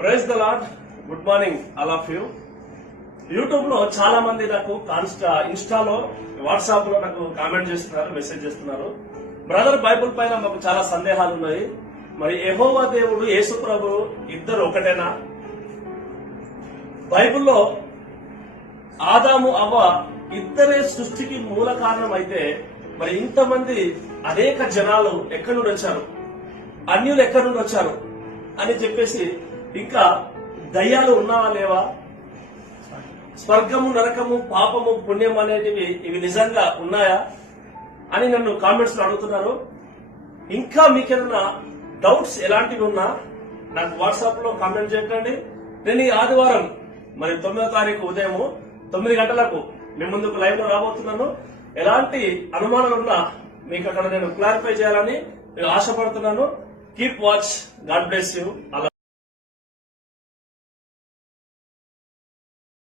Praise the Lord. Good morning all of you. YouTube లో చాలా మంది నాకు ఇన్స్టాలో వాట్సాప్ లో నాకు కామెంట్ చేస్తున్నారు, మెసేజ్ చేస్తున్నారు. బ్రదర్, బైబుల్ పైన మాకు చాలా సందేహాలు ఉన్నాయి. మరి యెహోవా దేవుడు యేసు ప్రభు ఇద్దరు ఒకటేనా? బైబుల్లో ఆదాము అవ్వ ఇద్దరే సృష్టికి మూల కారణం అయితే మరి ఇంతమంది అనేక జనాలు ఎక్కడి నుండి వచ్చారు, అన్యులు ఎక్కడి నుండి వచ్చారు అని చెప్పేసి, ఇంకా దయ్యాలు ఉన్నావా లేవా, స్వర్గము నరకము పాపము పుణ్యం అనేటివి ఇవి నిజంగా ఉన్నాయా అని నన్ను కామెంట్స్ లో అడుగుతున్నారు. ఇంకా మీకేదన్నా డౌట్స్ ఎలాంటివి ఉన్నా నాకు వాట్సాప్ లో కామెంట్ చేయకండి. నేను ఈ ఆదివారం మరి 9వ తారీఖు ఉదయం 9 గంటలకు మీ ముందుకు లైవ్ లో రాబోతున్నాను. ఎలాంటి అనుమానాలు ఉన్నా మీకు అక్కడ నేను క్లారిఫై చేయాలని నేను ఆశపడుతున్నాను. Keep watch. God bless you.